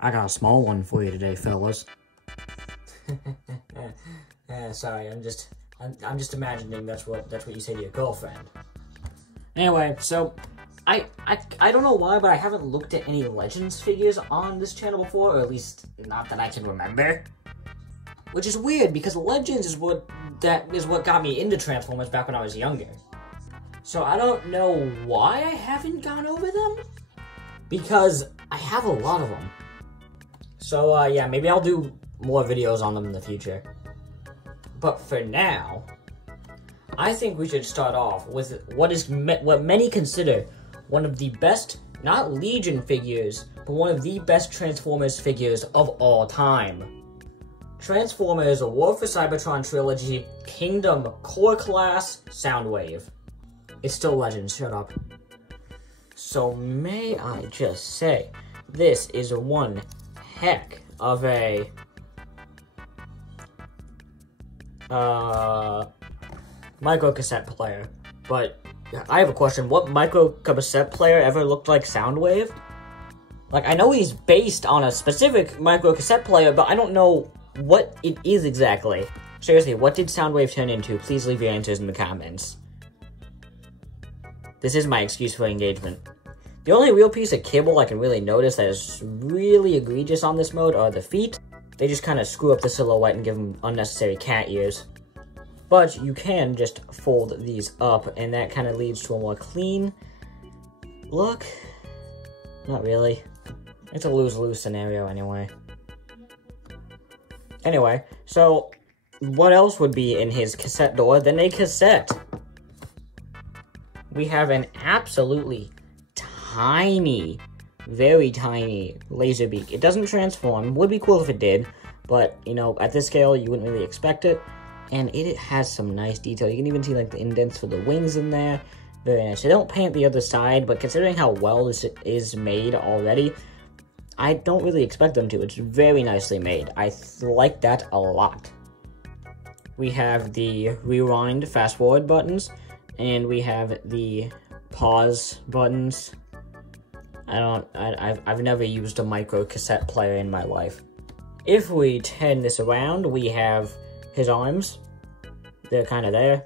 I got a small one for you today, fellas. Sorry, I'm just imagining that's what you say to your girlfriend. Anyway, so I don't know why, but I haven't looked at any Legends figures on this channel before, or at least not that I can remember. Which is weird because Legends is what got me into Transformers back when I was younger. So I don't know why I haven't gone over them, because I have a lot of them. So yeah, maybe I'll do more videos on them in the future. But for now, I think we should start off with what many consider one of the best, not Legion figures, but one of the best Transformers figures of all time. Transformers War for Cybertron Trilogy Kingdom Core Class Soundwave. It's still Legends, shut up. So may I just say, this is one heck of a micro cassette player. But I have a question. What micro cassette player ever looked like Soundwave? Like, I know he's based on a specific micro cassette player, but I don't know what it is exactly. Seriously, what did Soundwave turn into? Please leave your answers in the comments. This is my excuse for engagement. The only real piece of kibble I can really notice that is really egregious on this mode are the feet. They just kind of screw up the silhouette and give them unnecessary cat ears. But you can just fold these up, and that kind of leads to a more clean look. Not really. It's a lose-lose scenario anyway. Anyway, so what else would be in his cassette door than a cassette? We have an absolutely tiny, very tiny laser beak. It doesn't transform. Would be cool if it did, but, you know, at this scale, you wouldn't really expect it. And it has some nice detail. You can even see, like, the indents for the wings in there. Very nice. They don't paint the other side, but considering how well this is made already, I don't really expect them to. It's very nicely made. I like that a lot. We have the rewind, fast forward buttons, and we have the pause buttons. I've never used a micro cassette player in my life. If we turn this around, we have his arms. They're kind of there.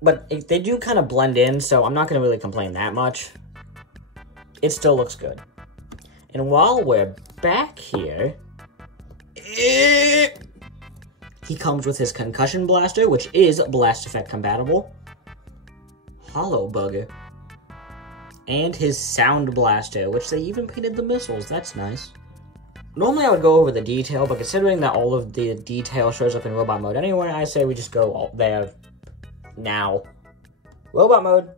But they do kind of blend in, so I'm not going to really complain that much. It still looks good. And while we're back here, he comes with his concussion blaster, which is blast effect compatible. Hollow bugger. And his sound blaster, which they even painted the missiles. That's nice. Normally I would go over the detail, but considering that all of the detail shows up in robot mode anyway, I say we just go there now. Robot mode.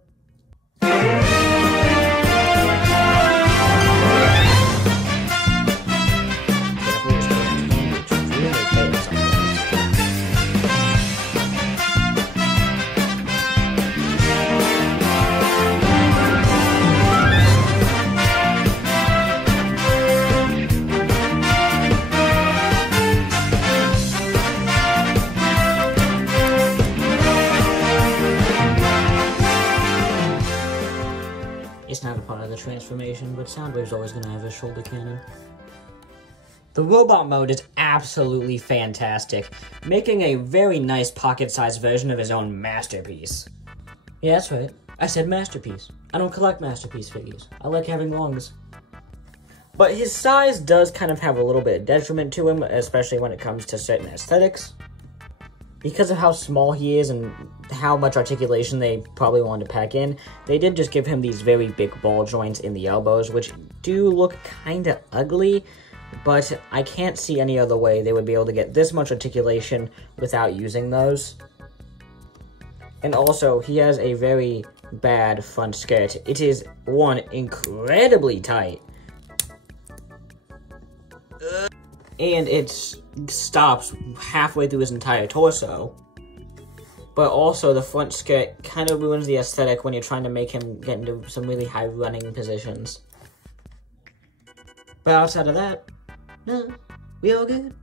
It's not a part of the transformation, but Soundwave's always going to have a shoulder cannon. The robot mode is absolutely fantastic, making a very nice pocket-sized version of his own masterpiece. Yeah, that's right. I said masterpiece. I don't collect masterpiece figures. I like having lungs. But his size does kind of have a little bit of detriment to him, especially when it comes to certain aesthetics. Because of how small he is and how much articulation they probably wanted to pack in, they did just give him these very big ball joints in the elbows, which do look kind of ugly, but I can't see any other way they would be able to get this much articulation without using those. And also, he has a very bad front skirt. It is, one, incredibly tight, and it stops halfway through his entire torso. But also, the front skirt kind of ruins the aesthetic when you're trying to make him get into some really high running positions. But outside of that, no, we all good.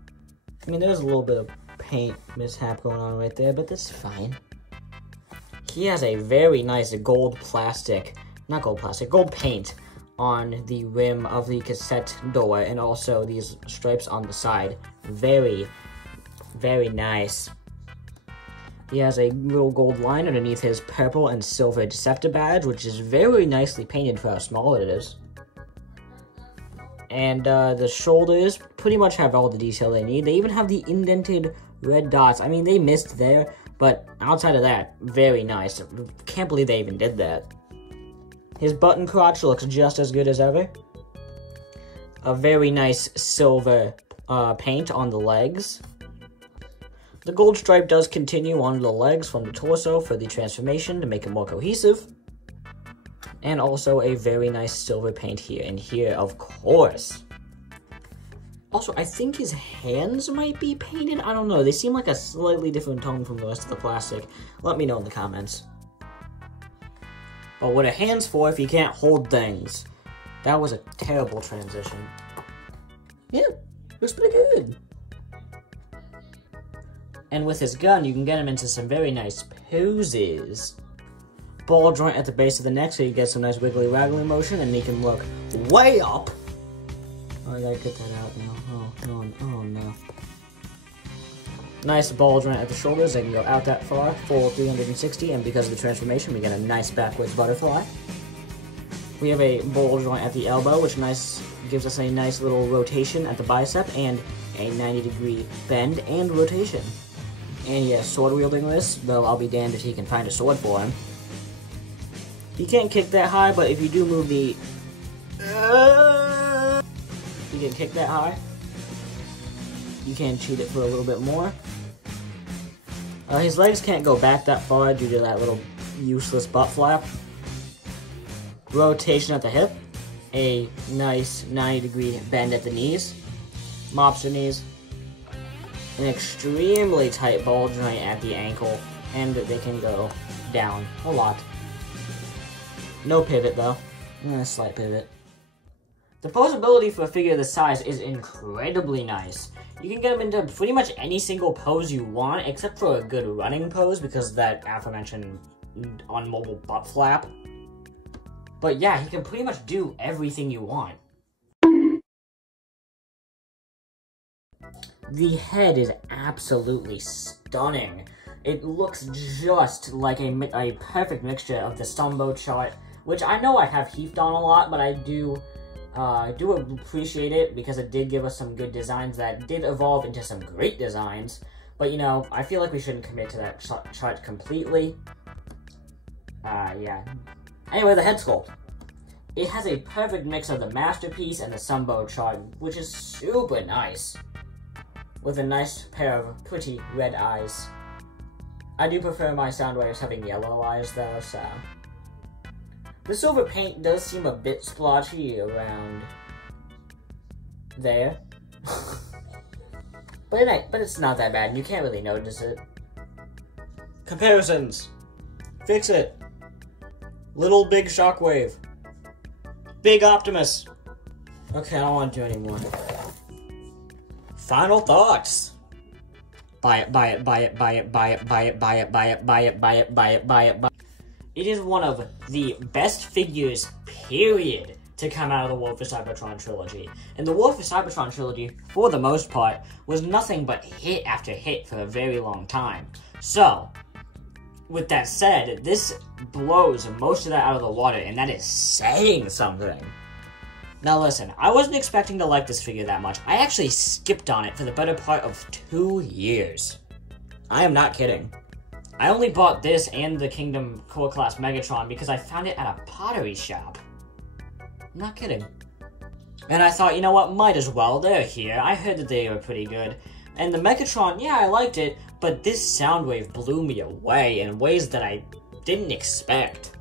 I mean, there's a little bit of paint mishap going on right there, but that's fine. He has a very nice gold paint on the rim of the cassette door, and also these stripes on the side. Very, very nice. He has a little gold line underneath his purple and silver Deceptor badge, which is very nicely painted for how small it is. And the shoulders pretty much have all the detail they need. They even have the indented red dots. I mean, they missed there, but outside of that, very nice. Can't believe they even did that. His button crotch looks just as good as ever. A very nice silver paint on the legs. The gold stripe does continue on the legs from the torso for the transformation to make it more cohesive. And also a very nice silver paint here and here, of course. Also, I think his hands might be painted. I don't know. They seem like a slightly different tone from the rest of the plastic. Let me know in the comments. But what are hands for if you can't hold things? That was a terrible transition. Yeah, looks pretty good. And with his gun, you can get him into some very nice poses. Ball joint at the base of the neck, so you get some nice wiggly waggly motion, and he can look way up. Oh, I gotta get that out now. Oh no. Nice ball joint at the shoulders, they can go out that far, full 360, and because of the transformation, we get a nice backwards butterfly. We have a ball joint at the elbow, which gives us a nice little rotation at the bicep, and a 90-degree bend and rotation. And he has sword wielding this, though I'll be damned if he can find a sword for him. He can't kick that high, but if you do move the... you can kick that high. You can cheat it for a little bit more. His legs can't go back that far due to that little useless butt flap. Rotation at the hip. A nice 90-degree bend at the knees. Mobster knees. An extremely tight ball joint at the ankle, and they can go down a lot. No pivot though, a slight pivot. The posability for a figure this size is incredibly nice. You can get him into pretty much any single pose you want, except for a good running pose because of that aforementioned unmobile butt flap. But yeah, he can pretty much do everything you want. The head is absolutely stunning. It looks just like a perfect mixture of the Stumbo chart, which I know I have heaped on a lot, but I do appreciate it because it did give us some good designs that did evolve into some great designs. But, you know, I feel like we shouldn't commit to that chart completely. Yeah. Anyway, the head sculpt. It has a perfect mix of the Masterpiece and the Stumbo chart, which is super nice. With a nice pair of pretty red eyes. I do prefer my Soundwaves having yellow eyes though, so... The silver paint does seem a bit splotchy around there. but it's not that bad, and you can't really notice it. Comparisons. Fix it. Little Big Shockwave. Big Optimus. Okay, I don't want to do anymore. Final thoughts. Buy it, buy it, buy it, buy it, buy it, buy it, buy it, buy it, buy it, buy it, buy it, buy it, buy it. It is one of the best figures, period, to come out of the War for Cybertron trilogy. And the War for Cybertron trilogy, for the most part, was nothing but hit after hit for a very long time. So, with that said, this blows most of that out of the water, and that is saying something. Now listen, I wasn't expecting to like this figure that much. I actually skipped on it for the better part of 2 years. I am not kidding. I only bought this and the Kingdom Core Class Megatron because I found it at a pottery shop. I'm not kidding. And I thought, you know what, might as well, they're here. I heard that they were pretty good. And the Megatron, yeah, I liked it, but this Soundwave blew me away in ways that I didn't expect.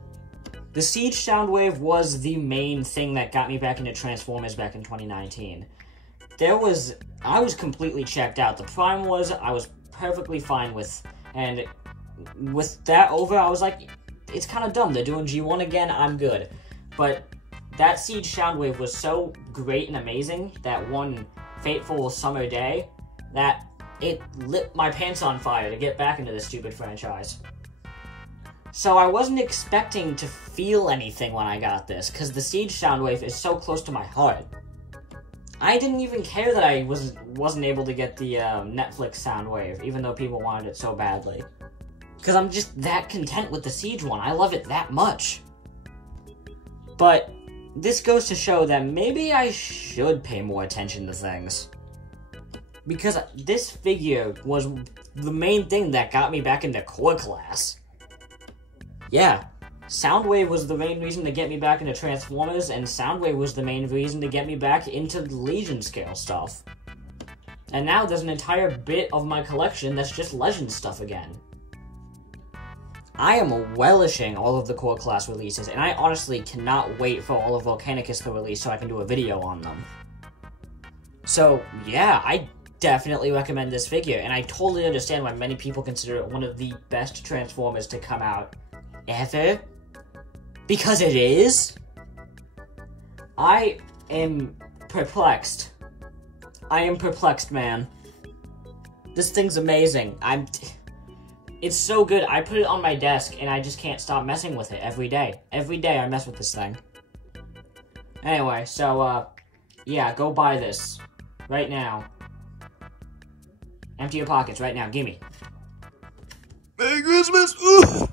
The Siege Soundwave was the main thing that got me back into Transformers back in 2019. I was completely checked out. The Prime I was perfectly fine with, and with that over, I was like, it's kind of dumb. They're doing G1 again, I'm good. But that Siege Soundwave was so great and amazing that one fateful summer day that it lit my pants on fire to get back into this stupid franchise. So I wasn't expecting to feel anything when I got this, because the Siege Soundwave is so close to my heart. I didn't even care that I wasn't able to get the Netflix Soundwave, even though people wanted it so badly. Because I'm just that content with the Siege one. I love it that much. But this goes to show that maybe I should pay more attention to things. Because this figure was the main thing that got me back into core class. Yeah, Soundwave was the main reason to get me back into Transformers, and Soundwave was the main reason to get me back into Legion scale stuff. And now there's an entire bit of my collection that's just Legend stuff again. I am relishing all of the core class releases, and I honestly cannot wait for all of Volcanicus to release so I can do a video on them. So, yeah, I definitely recommend this figure, and I totally understand why many people consider it one of the best Transformers to come out ever. Because it is. I am perplexed. I am perplexed, man. This thing's amazing. It's so good. I put it on my desk, and I just can't stop messing with it every day. Every day I mess with this thing. Anyway, so, yeah, go buy this. Right now. Empty your pockets right now. Gimme. Merry Christmas! Ooh.